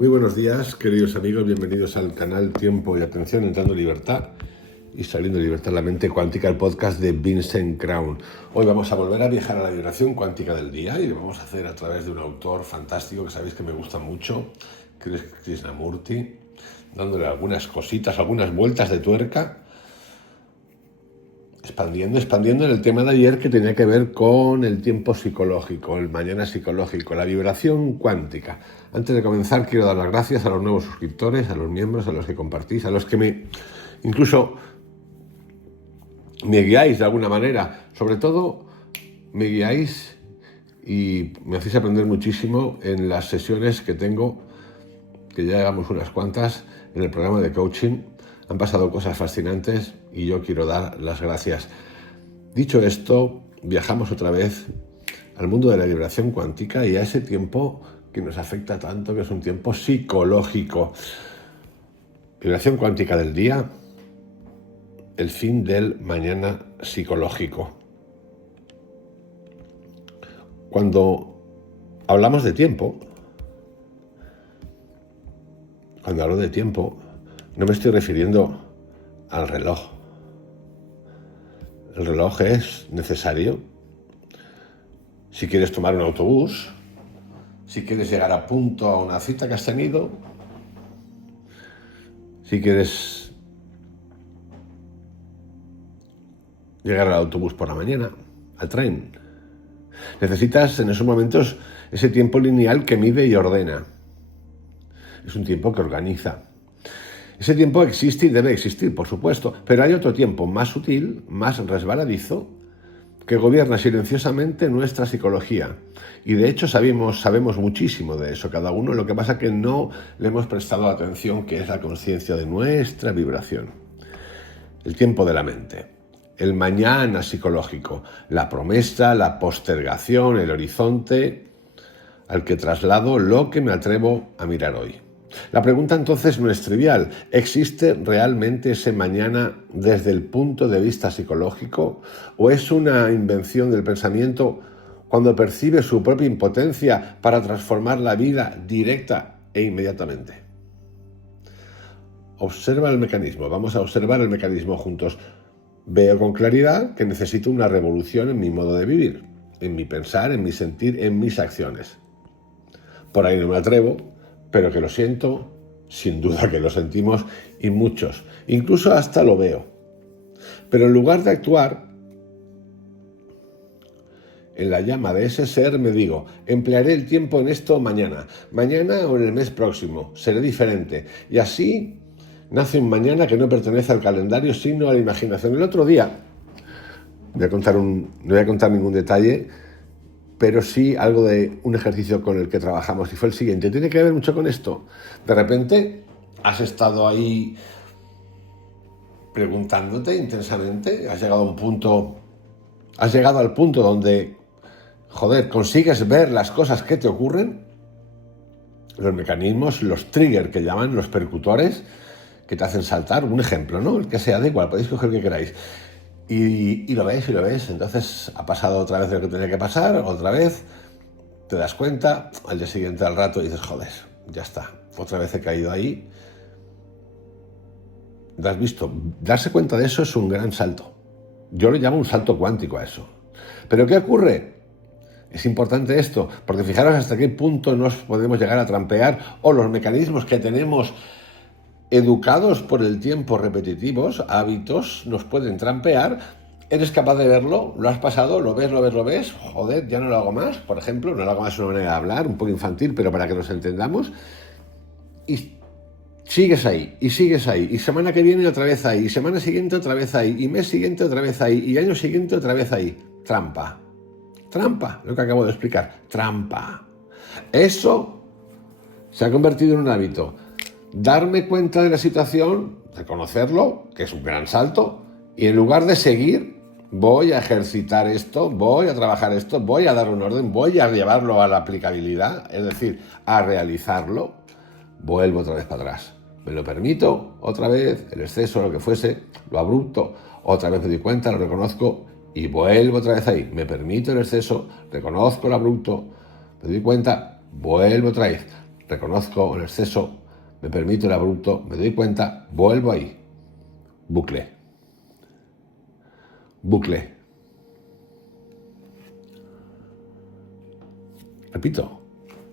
Muy buenos días, queridos amigos, bienvenidos al canal Tiempo y Atención, entrando en libertad y saliendo de libertad, la mente cuántica, el podcast de Vincent Crown. Hoy vamos a volver a viajar a la vibración cuántica del día y lo vamos a hacer a través de un autor fantástico que sabéis que me gusta mucho, que es Krishnamurti, dándole algunas cositas, algunas vueltas de tuerca, expandiendo en el tema de ayer que tenía que ver con el tiempo psicológico, el mañana psicológico, la vibración cuántica. Antes de comenzar quiero dar las gracias a los nuevos suscriptores, a los miembros, a los que compartís, a los que incluso me guiáis de alguna manera. Sobre todo me guiáis y me hacéis aprender muchísimo en las sesiones que tengo, que ya llevamos unas cuantas, en el programa de coaching. Han pasado cosas fascinantes y yo quiero dar las gracias. Dicho esto, viajamos otra vez al mundo de la vibración cuántica y a ese tiempo que nos afecta tanto, que es un tiempo psicológico. Vibración cuántica del día, el fin del mañana psicológico. Cuando hablamos de tiempo, cuando hablo de tiempo, no me estoy refiriendo al reloj. El reloj es necesario si quieres tomar un autobús, si quieres llegar a punto a una cita que has tenido, si quieres llegar al autobús por la mañana, al tren. Necesitas en esos momentos ese tiempo lineal que mide y ordena. Es un tiempo que organiza. Ese tiempo existe y debe existir, por supuesto, pero hay otro tiempo más sutil, más resbaladizo, que gobierna silenciosamente nuestra psicología. Y de hecho sabemos muchísimo de eso, cada uno. Lo que pasa es que no le hemos prestado atención, que es la conciencia de nuestra vibración. El tiempo de la mente, el mañana psicológico, la promesa, la postergación, el horizonte al que traslado lo que me atrevo a mirar hoy. La pregunta entonces no es trivial. ¿Existe realmente ese mañana desde el punto de vista psicológico? ¿O es una invención del pensamiento cuando percibe su propia impotencia para transformar la vida directa e inmediatamente? Observa el mecanismo. Vamos a observar el mecanismo juntos. Veo con claridad que necesito una revolución en mi modo de vivir, en mi pensar, en mi sentir, en mis acciones. Por ahí no me atrevo, pero que lo siento, sin duda que lo sentimos, y muchos, incluso hasta lo veo. Pero en lugar de actuar en la llama de ese ser, me digo, emplearé el tiempo en esto mañana o en el mes próximo, seré diferente. Y así nace un mañana que no pertenece al calendario, sino a la imaginación. El otro día, no voy a contar ningún detalle, pero sí algo de un ejercicio con el que trabajamos, y fue el siguiente. Tiene que ver mucho con esto. De repente has estado ahí preguntándote intensamente, has llegado al punto donde, consigues ver las cosas que te ocurren, los mecanismos, los triggers que llaman, los percutores, que te hacen saltar. Un ejemplo, ¿no? El que sea, da igual, podéis coger el que queráis. Y lo ves, entonces ha pasado otra vez lo que tenía que pasar, otra vez, te das cuenta, al día siguiente al rato dices, ya está, otra vez he caído ahí. ¿Lo has visto? Darse cuenta de eso es un gran salto. Yo le llamo un salto cuántico a eso. ¿Pero qué ocurre? Es importante esto, porque fijaros hasta qué punto nos podemos llegar a trampear, o los mecanismos que tenemos educados por el tiempo repetitivos, hábitos, nos pueden trampear. Eres capaz de verlo, lo has pasado, lo ves, ya no lo hago más, por ejemplo, no lo hago más, es una manera de hablar, un poco infantil, pero para que nos entendamos, y sigues ahí, y semana que viene otra vez ahí, y semana siguiente otra vez ahí, y mes siguiente otra vez ahí, y año siguiente otra vez ahí. Trampa, lo que acabo de explicar, trampa. Eso se ha convertido en un hábito. Darme cuenta de la situación, reconocerlo, que es un gran salto, y en lugar de seguir, voy a ejercitar esto, voy a trabajar esto, voy a dar un orden, voy a llevarlo a la aplicabilidad, es decir, a realizarlo, vuelvo otra vez para atrás. Me lo permito, otra vez, el exceso, lo que fuese, lo abrupto, otra vez me doy cuenta, lo reconozco y vuelvo otra vez ahí. Me permito el exceso, reconozco lo abrupto, me doy cuenta, vuelvo otra vez. reconozco el exceso, me permito el abrupto, me doy cuenta, vuelvo ahí. Bucle. Bucle. Repito,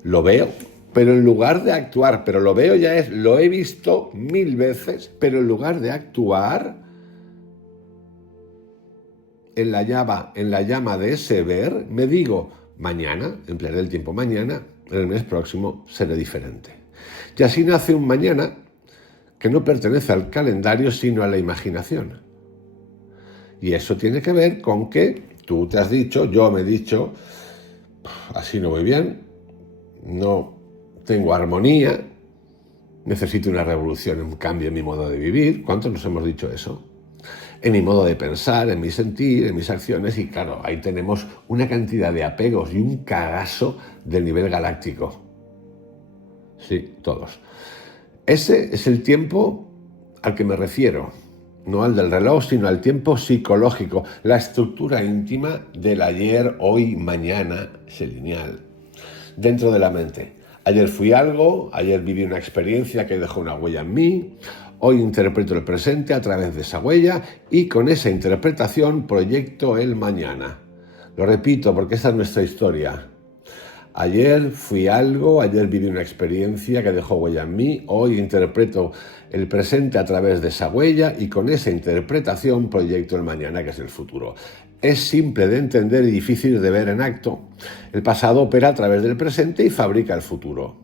lo veo, pero en lugar de actuar, pero lo veo ya es, lo he visto 1000 veces, pero en lugar de actuar en la llama de ese ver, me digo, mañana, emplearé el tiempo mañana, en el mes próximo seré diferente. Y así nace un mañana que no pertenece al calendario, sino a la imaginación. Y eso tiene que ver con que tú te has dicho, yo me he dicho, así no voy bien, no tengo armonía, necesito una revolución, un cambio en mi modo de vivir. ¿Cuántos nos hemos dicho eso? En mi modo de pensar, en mi sentir, en mis acciones, y claro, ahí tenemos una cantidad de apegos y un cagazo del nivel galáctico. Sí, todos. Ese es el tiempo al que me refiero, no al del reloj, sino al tiempo psicológico, la estructura íntima del ayer, hoy, mañana, ese lineal, dentro de la mente. Ayer fui algo, ayer viví una experiencia que dejó una huella en mí, hoy interpreto el presente a través de esa huella y con esa interpretación proyecto el mañana. Lo repito porque esa es nuestra historia. Ayer fui algo, ayer viví una experiencia que dejó huella en mí, hoy interpreto el presente a través de esa huella y con esa interpretación proyecto el mañana, que es el futuro. Es simple de entender y difícil de ver en acto. El pasado opera a través del presente y fabrica el futuro.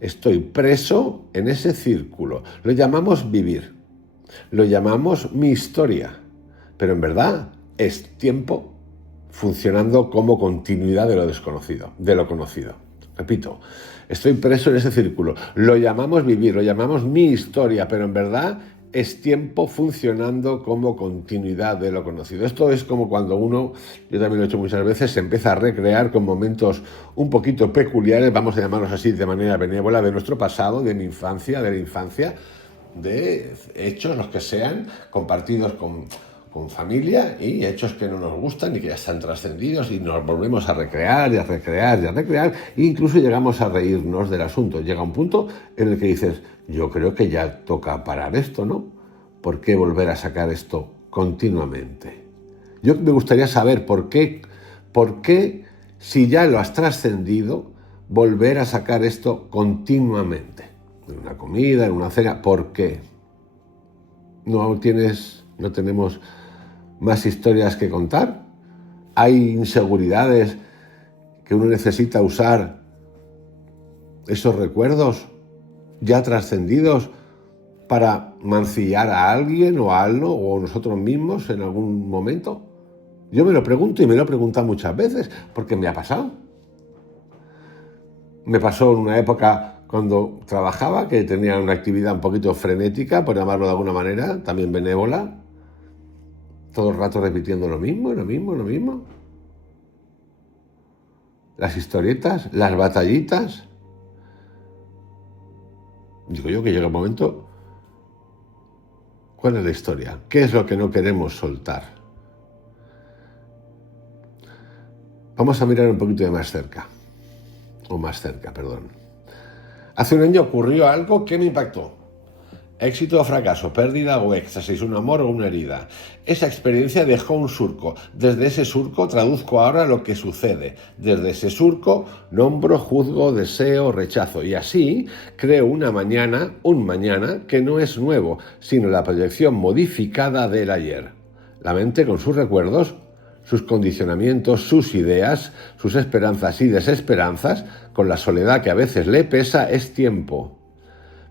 Estoy preso en ese círculo. Lo llamamos vivir. Lo llamamos mi historia. Pero en verdad es tiempo funcionando como continuidad de lo desconocido, de lo conocido. Repito, estoy preso en ese círculo. Lo llamamos vivir, lo llamamos mi historia, pero en verdad es tiempo funcionando como continuidad de lo conocido. Esto es como cuando uno, yo también lo he hecho muchas veces, se empieza a recrear con momentos un poquito peculiares, vamos a llamarlos así de manera benévola, de nuestro pasado, de mi infancia, de la infancia, de hechos, los que sean, compartidos con familia y hechos que no nos gustan y que ya están trascendidos y nos volvemos a recrear y a recrear y a recrear e incluso llegamos a reírnos del asunto. Llega un punto en el que dices, yo creo que ya toca parar esto, ¿no? ¿Por qué volver a sacar esto continuamente? Yo me gustaría saber por qué, si ya lo has trascendido, volver a sacar esto continuamente. En una comida, en una cena, ¿por qué? No tenemos más historias que contar. Hay inseguridades que uno necesita usar esos recuerdos ya trascendidos para mancillar a alguien o a algo o a nosotros mismos en algún momento. Yo me lo pregunto y me lo he preguntado muchas veces porque me ha pasado. Me pasó en una época cuando trabajaba, que tenía una actividad un poquito frenética, por llamarlo de alguna manera, también benévola, todo el rato repitiendo lo mismo. Las historietas, las batallitas. Digo yo que llega un momento, ¿cuál es la historia? ¿Qué es lo que no queremos soltar? Vamos a mirar un poquito de más cerca. Hace un año ocurrió algo que me impactó. Éxito o fracaso, pérdida o éxtasis, un amor o una herida. Esa experiencia dejó un surco. Desde ese surco traduzco ahora lo que sucede. Desde ese surco nombro, juzgo, deseo, rechazo. Y así creo un mañana que no es nuevo, sino la proyección modificada del ayer. La mente con sus recuerdos, sus condicionamientos, sus ideas, sus esperanzas y desesperanzas, con la soledad que a veces le pesa, es tiempo.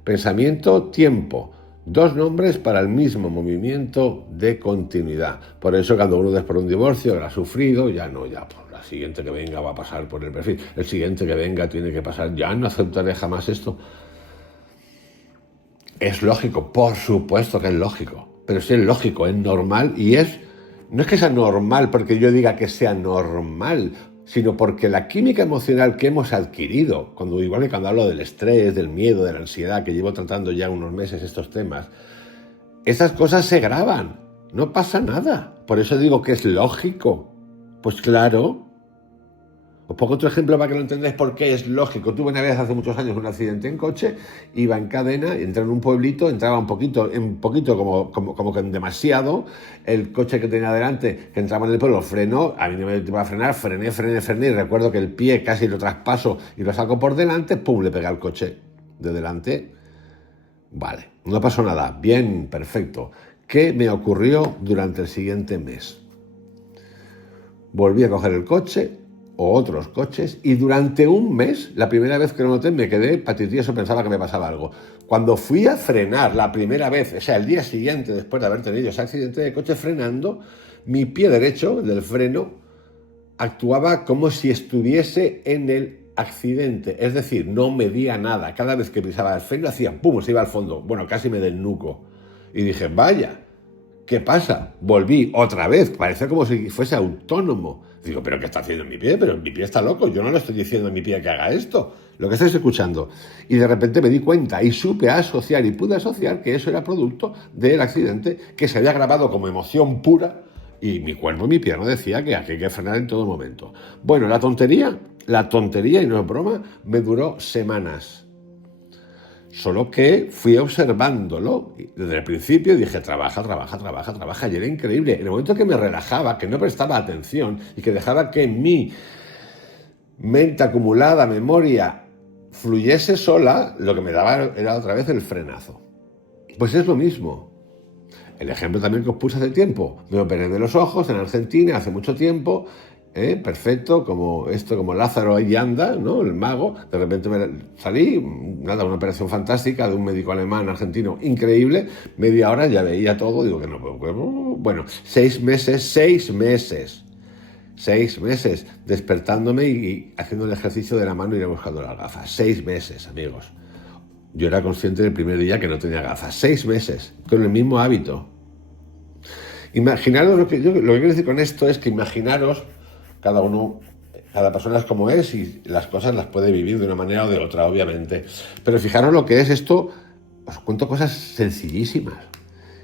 Pensamiento, tiempo. Dos nombres para el mismo movimiento de continuidad. Por eso cuando uno después de un divorcio lo ha sufrido, ya pues la siguiente que venga va a pasar por el perfil. El siguiente que venga tiene que pasar. Ya no aceptaré jamás esto. Es lógico, por supuesto que es lógico. Pero si es lógico, es normal y no es que sea normal porque yo diga que sea normal, sino porque la química emocional que hemos adquirido, igual que cuando hablo del estrés, del miedo, de la ansiedad, que llevo tratando ya unos meses estos temas, esas cosas se graban, no pasa nada. Por eso digo que es lógico. Pues claro. Os pongo otro ejemplo para que lo entendáis por qué es lógico. Tuve una vez hace muchos años un accidente en coche, iba en cadena, entré en un pueblito, entraba un poquito como que en demasiado, el coche que tenía delante, que entraba en el pueblo, frenó, a mí no me iba a frenar, frené, y recuerdo que el pie casi lo traspaso y lo saco por delante, pum, le pegué al coche de delante. Vale, no pasó nada, bien, perfecto. ¿Qué me ocurrió durante el siguiente mes? Volví a coger el coche o otros coches y durante un mes, la primera vez que lo noté, me quedé patitioso, pensaba que me pasaba algo. Cuando fui a frenar la primera vez, o sea, el día siguiente, después de haber tenido ese accidente de coche frenando, mi pie derecho, el del freno, actuaba como si estuviese en el accidente, es decir, no medía nada. Cada vez que pisaba el freno hacía pum, se iba al fondo. Bueno, casi me desnuco. Y dije, vaya, ¿qué pasa? Volví otra vez, parecía como si fuese autónomo. Digo, ¿pero qué está haciendo mi pie? Pero mi pie está loco, yo no le estoy diciendo a mi pie que haga esto, lo que estáis escuchando. Y de repente me di cuenta y supe asociar y pude asociar que eso era producto del accidente que se había grabado como emoción pura y mi cuerpo, mi pierna decía que hay que frenar en todo momento. Bueno, la tontería, y no es broma, me duró semanas. Solo que fui observándolo desde el principio y dije, trabaja, y era increíble. En el momento que me relajaba, que no prestaba atención y que dejaba que mi mente acumulada, memoria, fluyese sola, lo que me daba era otra vez el frenazo. Pues es lo mismo. El ejemplo también que os puse hace tiempo. Me operé de los ojos en Argentina hace mucho tiempo. Perfecto, como Lázaro ahí anda, ¿no? El mago. De repente salí, nada, una operación fantástica de un médico alemán argentino increíble. Media hora ya veía todo, digo que no puedo. Bueno, 6 meses despertándome y haciendo el ejercicio de la mano y ir buscando las gafas. 6 meses, amigos. Yo era consciente del primer día que no tenía gafas. 6 meses, con el mismo hábito. Imaginaros lo que quiero decir con esto es que imaginaros, cada persona es como es y las cosas las puede vivir de una manera o de otra, obviamente. Pero fijaros lo que es esto, os cuento cosas sencillísimas.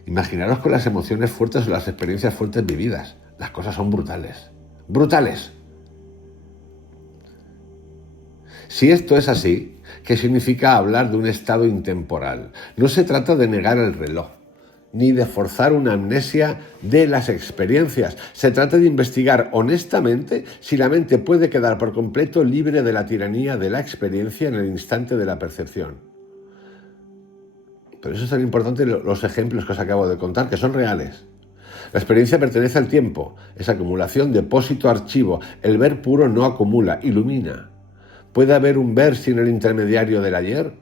Imaginaros con las emociones fuertes o las experiencias fuertes vividas. Las cosas son brutales. ¡Brutales! Si esto es así, ¿qué significa hablar de un estado intemporal? No se trata de negar el reloj, ni de forzar una amnesia de las experiencias. Se trata de investigar honestamente si la mente puede quedar por completo libre de la tiranía de la experiencia en el instante de la percepción. Por eso es tan importante los ejemplos que os acabo de contar, que son reales. La experiencia pertenece al tiempo, es acumulación, depósito, archivo. El ver puro no acumula, ilumina. ¿Puede haber un ver sin el intermediario del ayer?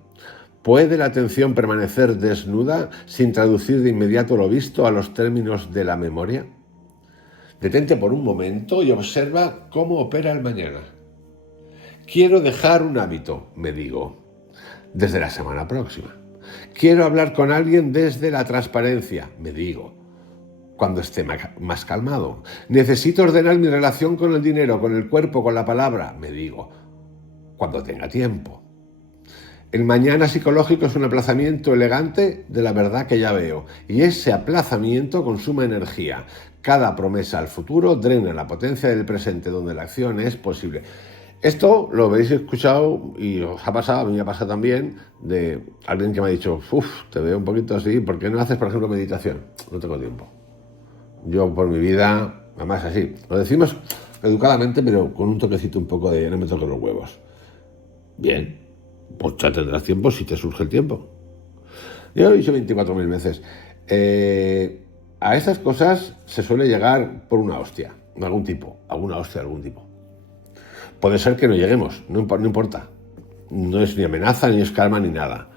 ¿Puede la atención permanecer desnuda sin traducir de inmediato lo visto a los términos de la memoria? Detente por un momento y observa cómo opera el mañana. Quiero dejar un hábito, me digo, desde la semana próxima. Quiero hablar con alguien desde la transparencia, me digo, cuando esté más calmado. Necesito ordenar mi relación con el dinero, con el cuerpo, con la palabra, me digo, cuando tenga tiempo. El mañana psicológico es un aplazamiento elegante de la verdad que ya veo, y ese aplazamiento consume energía. Cada promesa al futuro drena la potencia del presente, donde la acción es posible. Esto lo habéis escuchado y os ha pasado, a mí me ha pasado también, de alguien que me ha dicho, te veo un poquito así, ¿por qué no haces, por ejemplo, meditación? No tengo tiempo. Yo por mi vida, además así, lo decimos educadamente, pero con un toquecito un poco de no me toques los huevos. Bien, pues ya tendrás tiempo si te surge el tiempo. Yo lo he dicho 24.000 veces. A estas cosas se suele llegar por una hostia, de algún tipo, alguna hostia de algún tipo. Puede ser que no lleguemos, no importa. No es ni amenaza, ni es calma, ni nada.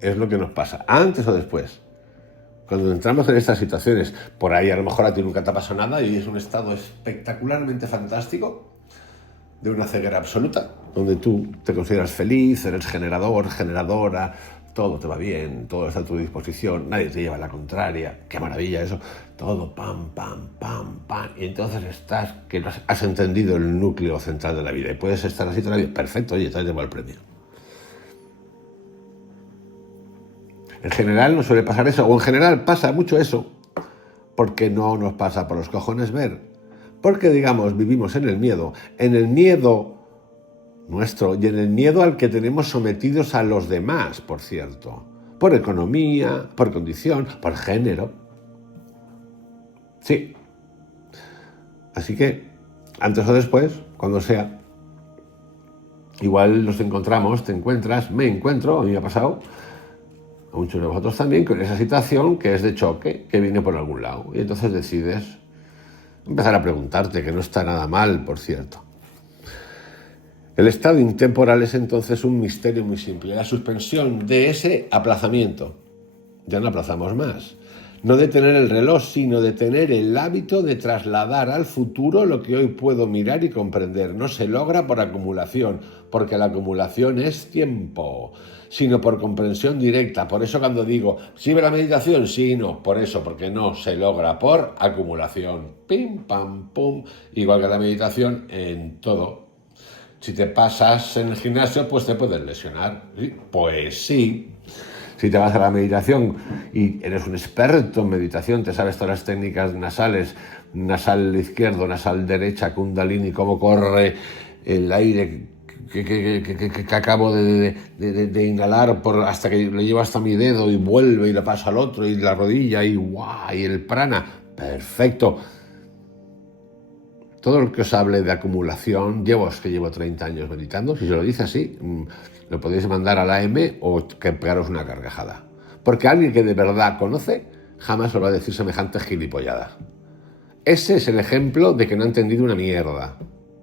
Es lo que nos pasa, antes o después. Cuando entramos en estas situaciones, por ahí a lo mejor a ti nunca te ha pasado nada y es un estado espectacularmente fantástico, de una ceguera absoluta, donde tú te consideras feliz, eres generador, generadora, todo te va bien, todo está a tu disposición, nadie te lleva a la contraria, qué maravilla eso, todo pam, pam, pam, pam, y entonces estás, que has entendido el núcleo central de la vida y puedes estar así toda la vida, perfecto, oye, te has llevado el premio. En general no suele pasar eso, o en general pasa mucho eso, porque no nos pasa por los cojones ver, Porque, digamos, vivimos en el miedo nuestro y en el miedo al que tenemos sometidos a los demás, por cierto, por economía, por condición, por género. Sí. Así que, antes o después, cuando sea, igual nos encontramos, te encuentras, me encuentro, a mí me ha pasado, a muchos de vosotros también, con esa situación que es de choque, que viene por algún lado. Y entonces decides empezar a preguntarte, que no está nada mal, por cierto. El estado intemporal es entonces un misterio muy simple, la suspensión de ese aplazamiento. Ya no aplazamos más. No de tener el reloj, sino de tener el hábito de trasladar al futuro lo que hoy puedo mirar y comprender. No se logra por acumulación, porque la acumulación es tiempo, sino por comprensión directa. Por eso cuando digo, ¿sirve la meditación? Sí, no, por eso, porque no se logra por acumulación. Pim, pam, pum, igual que la meditación en todo. Si te pasas en el gimnasio, pues te puedes lesionar. ¿Sí? Pues sí. Si te vas a la meditación y eres un experto en meditación, te sabes todas las técnicas nasales, nasal izquierdo, nasal derecha, kundalini, cómo corre el aire que acabo de inhalar hasta que lo llevo hasta mi dedo y vuelve y lo paso al otro y la rodilla y ¡guau! Y el prana. Perfecto. Todo lo que os hable de acumulación, llevo 30 años meditando, si se lo dice así, lo podéis mandar a la M o que pegaros una carcajada. Porque alguien que de verdad conoce, jamás os va a decir semejante gilipollada. Ese es el ejemplo de que no ha entendido una mierda.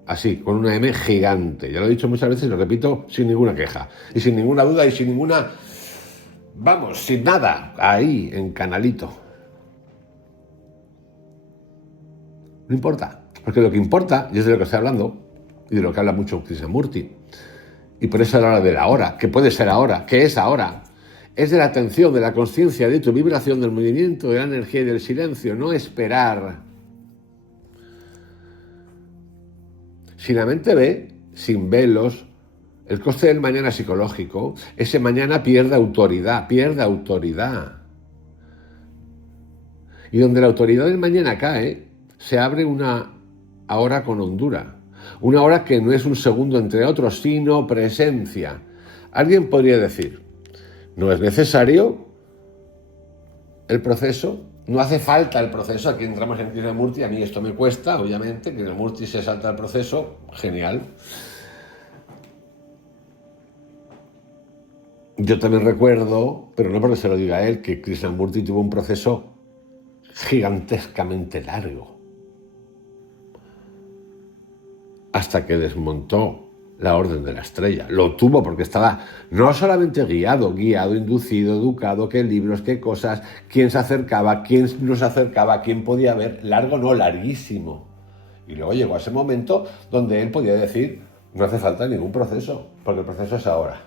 Así, con una M gigante. Ya lo he dicho muchas veces y lo repito sin ninguna queja. Y sin ninguna duda y sin ninguna... Vamos, sin nada. Ahí, en canalito. No importa. Porque lo que importa, y es de lo que estoy hablando, y de lo que habla mucho Krishnamurti, y por eso habla de la hora, que puede ser ahora, que es ahora, es de la atención, de la conciencia, de tu vibración, del movimiento, de la energía y del silencio, no esperar. Si la mente ve, sin velos, el coste del mañana psicológico, ese mañana pierde autoridad. Y donde la autoridad del mañana cae, se abre una hora con hondura. Una hora que no es un segundo entre otros, sino presencia. Alguien podría decir, no es necesario el proceso, no hace falta el proceso. Aquí entramos en Krishnamurti, a mí esto me cuesta, obviamente, Krishnamurti se salta el proceso, genial. Yo también recuerdo, pero no porque se lo diga a él, que Krishnamurti tuvo un proceso gigantescamente largo. Hasta que desmontó la Orden de la Estrella. Lo tuvo porque estaba no solamente guiado, inducido, educado, qué libros, qué cosas, quién se acercaba, quién no se acercaba, quién podía ver, largo no, larguísimo. Y luego llegó a ese momento donde él podía decir, no hace falta ningún proceso, porque el proceso es ahora.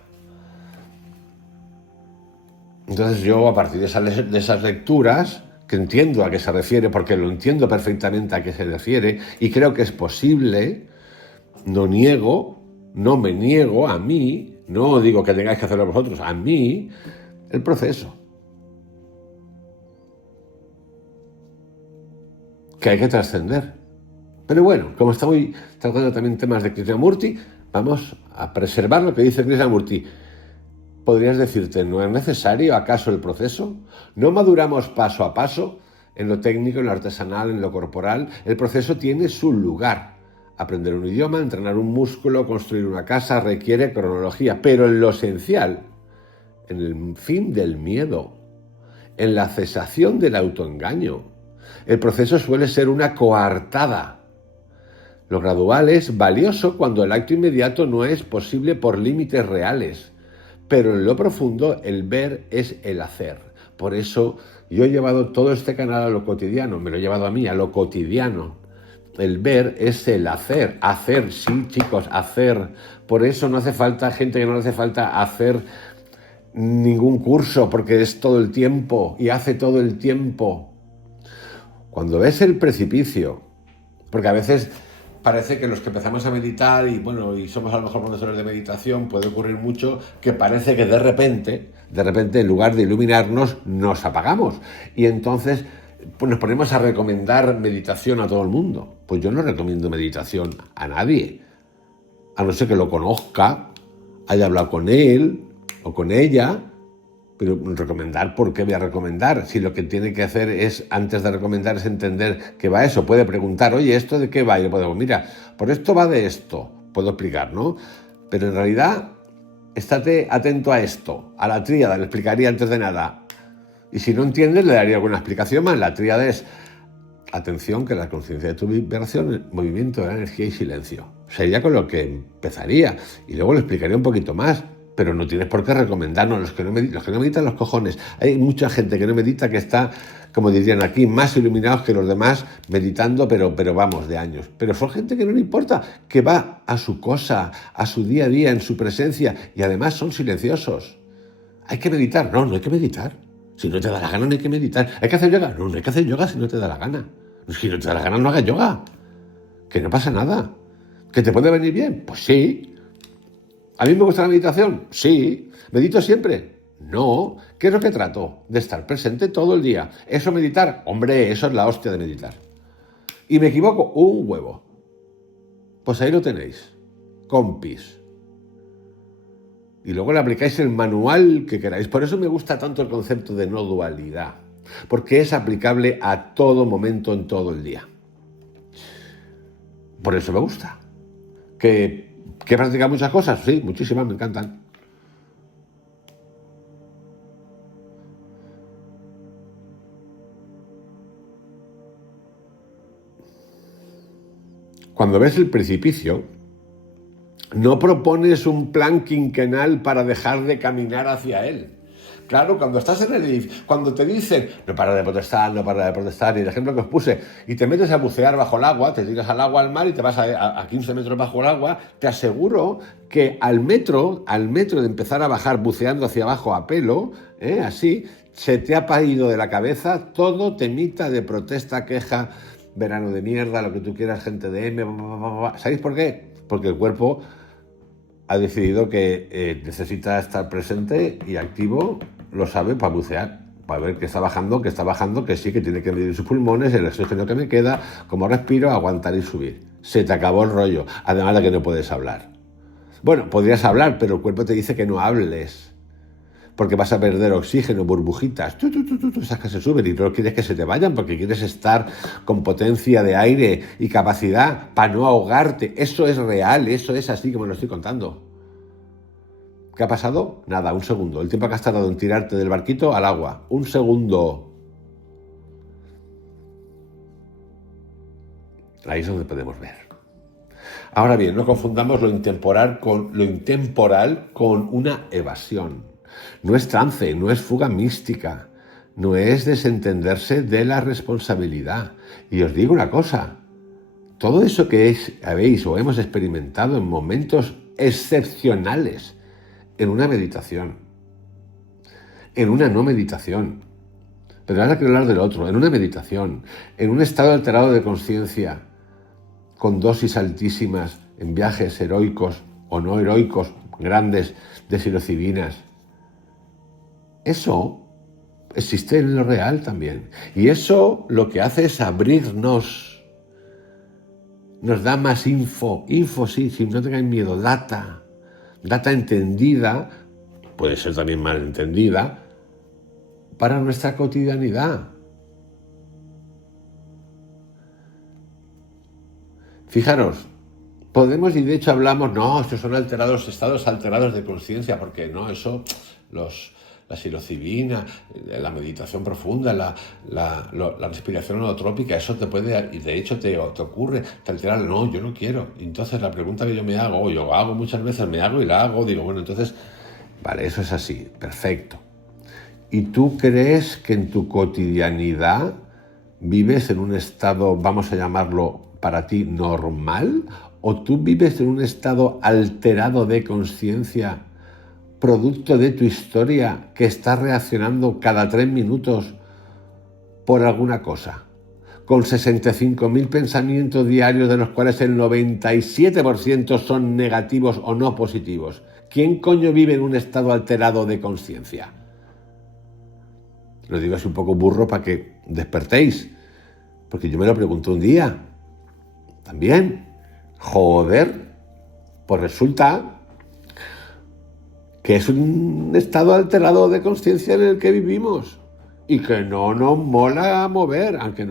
Entonces yo, a partir de esas lecturas, que entiendo a qué se refiere, porque lo entiendo perfectamente a qué se refiere, y creo que es posible, no me niego a mí, no digo que tengáis que hacerlo vosotros, a mí, el proceso. Que hay que trascender. Pero bueno, como estoy tratando también temas de Krishnamurti, vamos a preservar lo que dice Krishnamurti. Podrías decirte, ¿no es necesario acaso el proceso? ¿No maduramos paso a paso? En lo técnico, en lo artesanal, en lo corporal, el proceso tiene su lugar. Aprender un idioma, entrenar un músculo, construir una casa, requiere cronología, pero en lo esencial, en el fin del miedo, en la cesación del autoengaño, el proceso suele ser una coartada. Lo gradual es valioso cuando el acto inmediato no es posible por límites reales, pero en lo profundo el ver es el hacer. Por eso yo he llevado todo este canal a lo cotidiano, me lo he llevado a mí, a lo cotidiano. El ver es el hacer. Hacer, sí, chicos, hacer. Por eso no hace falta gente que no le hace falta hacer ningún curso, porque es todo el tiempo y hace todo el tiempo. Cuando ves el precipicio, porque a veces parece que los que empezamos a meditar y somos a lo mejor profesores de meditación, puede ocurrir mucho que parece que de repente, en lugar de iluminarnos, nos apagamos. Y entonces pues nos ponemos a recomendar meditación a todo el mundo. Pues yo no recomiendo meditación a nadie, a no ser que lo conozca, haya hablado con él o con ella. Pero recomendar, ¿por qué voy a recomendar? Si lo que tiene que hacer es, antes de recomendar, es entender qué va eso. Puede preguntar, oye, ¿esto de qué va? Y le puedo decir, mira, por esto va de esto. Puedo explicar, ¿no? Pero en realidad, estate atento a esto, a la tríada, le explicaría antes de nada. Y si no entiendes, le daría alguna explicación más. La tríada es, atención, que la conciencia de tu vibración, movimiento de la energía y silencio. Sería con lo que empezaría. Y luego le explicaría un poquito más. Pero no tienes por qué recomendarnos. Los que no meditan, los cojones. Hay mucha gente que no medita que está, como dirían aquí, más iluminados que los demás meditando, pero vamos, de años. Pero son gente que no le importa, que va a su cosa, a su día a día, en su presencia, y además son silenciosos. ¿Hay que meditar? No, no hay que meditar. Si no te da la gana, no hay que meditar. ¿Hay que hacer yoga? No, no hay que hacer yoga si no te da la gana. Si no te da la gana, no hagas yoga. Que no pasa nada. ¿Que te puede venir bien? Pues sí. ¿A mí me gusta la meditación? Sí. ¿Medito siempre? No. ¿Qué es lo que trato? De estar presente todo el día. ¿Eso meditar? Hombre, eso es la hostia de meditar. ¿Y me equivoco? Un huevo. Pues ahí lo tenéis. Compis. Y luego le aplicáis el manual que queráis. Por eso me gusta tanto el concepto de no dualidad. Porque es aplicable a todo momento, en todo el día. Por eso me gusta. ¿Que he practicado muchas cosas? Sí, muchísimas, me encantan. Cuando ves el precipicio, no propones un plan quinquenal para dejar de caminar hacia él. Claro, cuando estás en el edificio, cuando te dicen no para de protestar, y el ejemplo que os puse, y te metes a bucear bajo el agua, te tiras al agua, al mar y te vas a 15 metros bajo el agua, te aseguro que al metro de empezar a bajar buceando hacia abajo a pelo, así, se te ha ido de la cabeza todo temita de protesta, queja, verano de mierda, lo que tú quieras, gente de M, ¿sabéis por qué? Porque el cuerpo ha decidido que necesita estar presente y activo, lo sabe, para bucear, para ver que está bajando, que sí, que tiene que medir sus pulmones, el oxígeno que me queda, cómo respiro, aguantar y subir. Se te acabó el rollo, además de que no puedes hablar. Bueno, podrías hablar, pero el cuerpo te dice que no hables, porque vas a perder oxígeno, burbujitas, esas que se suben y no quieres que se te vayan porque quieres estar con potencia de aire y capacidad para no ahogarte. Eso es real, eso es así como lo estoy contando. ¿Qué ha pasado? Nada, un segundo. El tiempo que has tardado en tirarte del barquito al agua. Un segundo. Ahí es donde podemos ver. Ahora bien, no confundamos lo intemporal con una evasión. No es trance, no es fuga mística, no es desentenderse de la responsabilidad. Y os digo una cosa, todo eso que habéis o hemos experimentado en momentos excepcionales, en una meditación, en una no meditación, pero ahora quiero hablar del otro, en una meditación, en un estado alterado de conciencia, con dosis altísimas, en viajes heroicos o no heroicos, grandes, de psilocibinas. Eso existe en lo real también. Y eso lo que hace es abrirnos. Nos da más info sí, no tengáis miedo, data entendida, puede ser también mal entendida, para nuestra cotidianidad. Fijaros, podemos, y de hecho hablamos, no, estos son estados alterados de conciencia, porque no, eso, la psilocibina, la meditación profunda, la respiración holotrópica, eso te puede, y de hecho te ocurre, te altera. No, yo no quiero. Entonces la pregunta que yo me hago, yo hago muchas veces, me hago y la hago, digo, bueno, entonces, vale, eso es así, perfecto. ¿Y tú crees que en tu cotidianidad vives en un estado, vamos a llamarlo para ti, normal? ¿O tú vives en un estado alterado de conciencia, producto de tu historia, que está reaccionando cada 3 minutos por alguna cosa? Con 65.000 pensamientos diarios, de los cuales el 97% son negativos o no positivos. ¿Quién coño vive en un estado alterado de conciencia? Lo digo así un poco burro para que despertéis. Porque yo me lo pregunto un día, también, joder, pues resulta que es un estado alterado de conciencia en el que vivimos y que no nos mola mover, aunque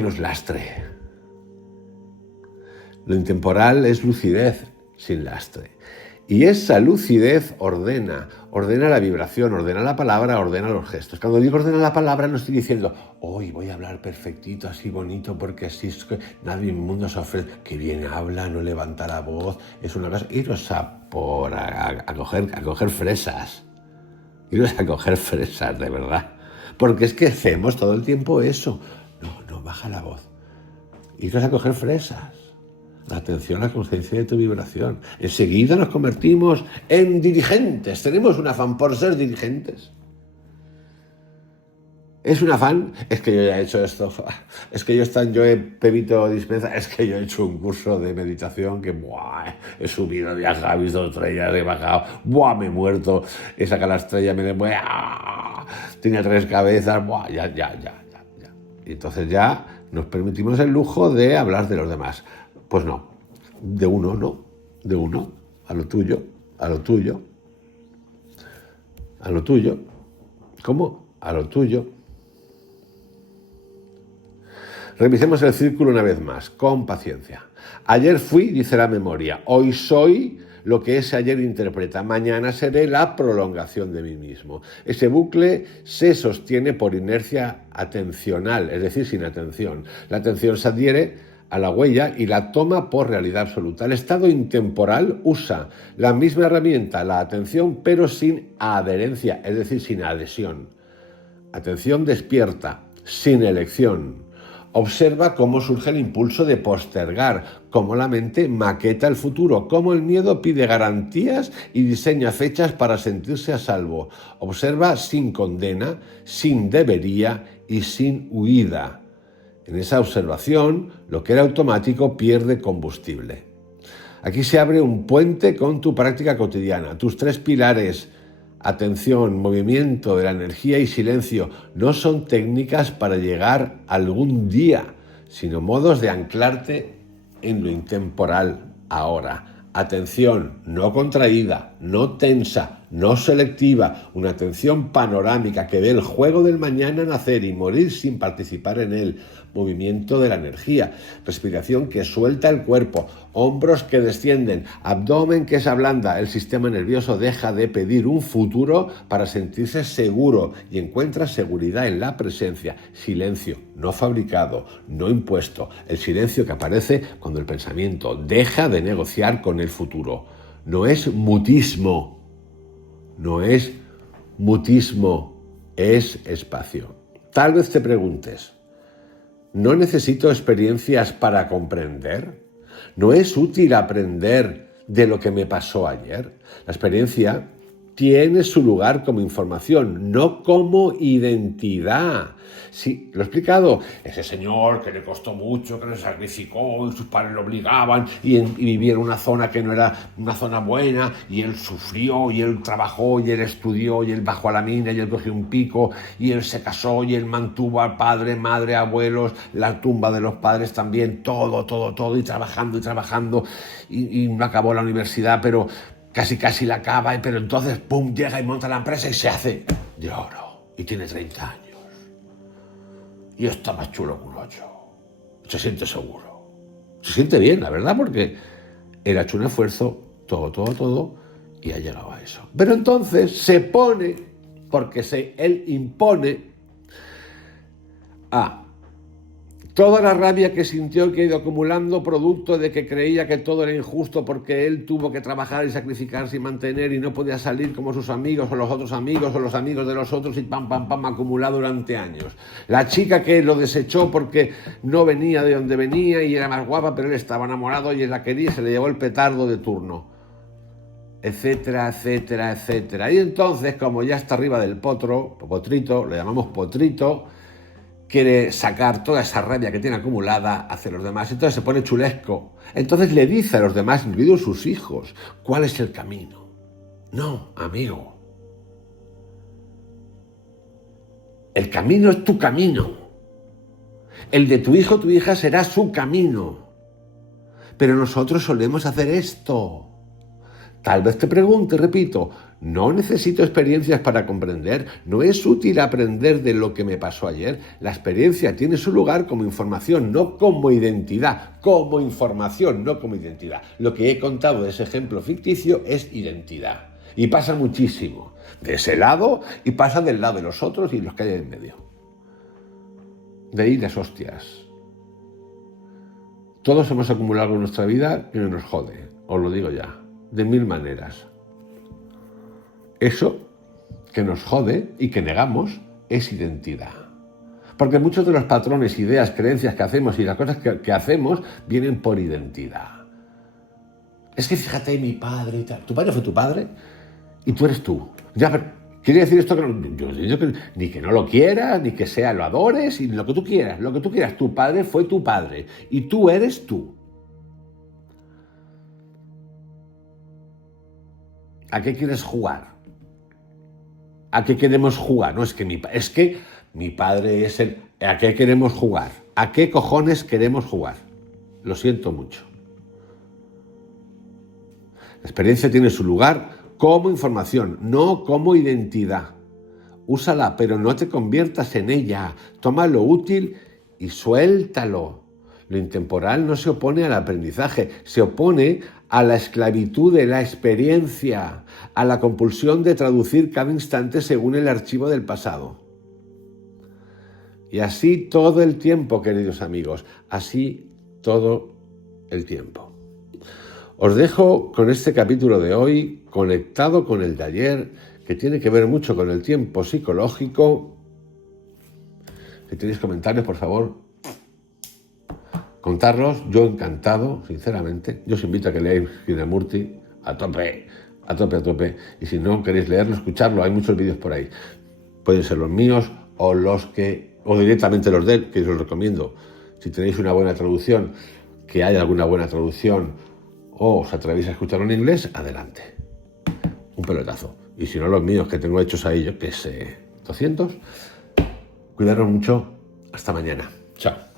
nos lastre. Lo intemporal es lucidez sin lastre. Y esa lucidez ordena la vibración, ordena la palabra, ordena los gestos. Cuando digo ordena la palabra no estoy diciendo, hoy voy a hablar perfectito, así bonito, porque así es que nadie en el mundo se ofrece. Que bien habla, no levanta la voz, es una cosa. Iros a coger fresas. Iros a coger fresas, de verdad. Porque es que hacemos todo el tiempo eso. No, baja la voz. Iros a coger fresas. La atención a la conciencia de tu vibración. Enseguida nos convertimos en dirigentes. Tenemos un afán por ser dirigentes. Es un afán. Es que yo ya he hecho esto. Es que yo he Pepito Dispensa. Es que yo he hecho un curso de meditación que he subido, he viajado, he visto estrellas, he bajado. Me he muerto. He sacado la estrella, tenía 3 cabezas. Ya. Y entonces ya nos permitimos el lujo de hablar de los demás. Pues no, de uno no, de uno, a lo tuyo. ¿Cómo? A lo tuyo. Revisemos el círculo una vez más, con paciencia. Ayer fui, dice la memoria, hoy soy lo que ese ayer interpreta, mañana seré la prolongación de mí mismo. Ese bucle se sostiene por inercia atencional, es decir, sin atención. La atención se adhiere a la huella y la toma por realidad absoluta. El estado intemporal usa la misma herramienta, la atención, pero sin adherencia, es decir, sin adhesión. Atención despierta, sin elección. Observa cómo surge el impulso de postergar, cómo la mente maqueta el futuro, cómo el miedo pide garantías y diseña fechas para sentirse a salvo. Observa sin condena, sin debería y sin huida. En esa observación, lo que era automático pierde combustible. Aquí se abre un puente con tu práctica cotidiana. Tus 3 pilares, atención, movimiento de la energía y silencio, no son técnicas para llegar algún día, sino modos de anclarte en lo intemporal ahora. Atención no contraída, no tensa, no selectiva, una atención panorámica que ve el juego del mañana nacer y morir sin participar en él. Movimiento de la energía, respiración que suelta el cuerpo, hombros que descienden, abdomen que se ablanda. El sistema nervioso deja de pedir un futuro para sentirse seguro y encuentra seguridad en la presencia. Silencio, no fabricado, no impuesto. El silencio que aparece cuando el pensamiento deja de negociar con el futuro. No es mutismo, es espacio. Tal vez te preguntes, ¿no necesito experiencias para comprender? ¿No es útil aprender de lo que me pasó ayer? La experiencia tiene su lugar como información, no como identidad. Sí, lo he explicado. Ese señor que le costó mucho, que le sacrificó y sus padres lo obligaban y vivía en una zona que no era una zona buena y él sufrió y él trabajó y él estudió y él bajó a la mina y él cogió un pico y él se casó y él mantuvo al padre, madre, abuelos, la tumba de los padres también, todo y trabajando y no acabó la universidad, pero casi la acaba, pero entonces pum, llega y monta la empresa y se hace de oro y tiene 30 años. Y está más chulo que un 8. Se siente seguro. Se siente bien, la verdad, porque él ha hecho un esfuerzo, todo, y ha llegado a eso. Pero entonces se pone, porque él impone a toda la rabia que sintió, que ha ido acumulando, producto de que creía que todo era injusto porque él tuvo que trabajar y sacrificarse y mantener y no podía salir como sus amigos o los otros amigos o los amigos de los otros y pam, acumulado durante años. La chica que lo desechó porque no venía de donde venía y era más guapa, pero él estaba enamorado y él la quería y se le llevó el petardo de turno. Etcétera. Y entonces, como ya está arriba del potrito, lo llamamos potrito, quiere sacar toda esa rabia que tiene acumulada hacia los demás. Entonces se pone chulesco. Entonces le dice a los demás, incluidos sus hijos, cuál es el camino. No, amigo. El camino es tu camino. El de tu hijo o tu hija será su camino. Pero nosotros solemos hacer esto. Tal vez te pregunte, repito, no necesito experiencias para comprender, no es útil aprender de lo que me pasó ayer. La experiencia tiene su lugar como información, no como identidad, como información, no como identidad. Lo que he contado de ese ejemplo ficticio es identidad. Y pasa muchísimo, de ese lado y pasa del lado de los otros y los que hay en medio. De ahí las hostias. Todos hemos acumulado algo en nuestra vida que nos jode, os lo digo ya, de mil maneras. Eso que nos jode y que negamos es identidad. Porque muchos de los patrones, ideas, creencias que hacemos y las cosas que hacemos vienen por identidad. Es que fíjate, mi padre y tal. Tu padre fue tu padre y tú eres tú. Ya, pero ¿quiere decir esto que no, yo digo que ni que no lo quieras, ni que sea lo adores, y lo que tú quieras, lo que tú quieras. Tu padre fue tu padre y tú eres tú. ¿A qué quieres jugar? ¿A qué queremos jugar? No es que mi padre es el... ¿A qué queremos jugar? ¿A qué cojones queremos jugar? Lo siento mucho. La experiencia tiene su lugar como información, no como identidad. Úsala, pero no te conviertas en ella. Toma lo útil y suéltalo. Lo intemporal no se opone al aprendizaje, se opone a la esclavitud de la experiencia, a la compulsión de traducir cada instante según el archivo del pasado. Y así todo el tiempo, queridos amigos, así todo el tiempo. Os dejo con este capítulo de hoy, conectado con el de ayer, que tiene que ver mucho con el tiempo psicológico. Si tenéis comentarios, por favor, contarlos. Yo encantado, sinceramente. Yo os invito a que leáis Krishnamurti a tope, a tope, a tope. Y si no queréis leerlo, escucharlo, hay muchos vídeos por ahí. Pueden ser los míos o directamente los de él, que os los recomiendo. Si tenéis una buena traducción, que haya alguna buena traducción, o os atrevéis a escucharlo en inglés, adelante. Un pelotazo. Y si no, los míos que tengo hechos ahí, yo que sé, 200. Cuidaros mucho. Hasta mañana. Chao.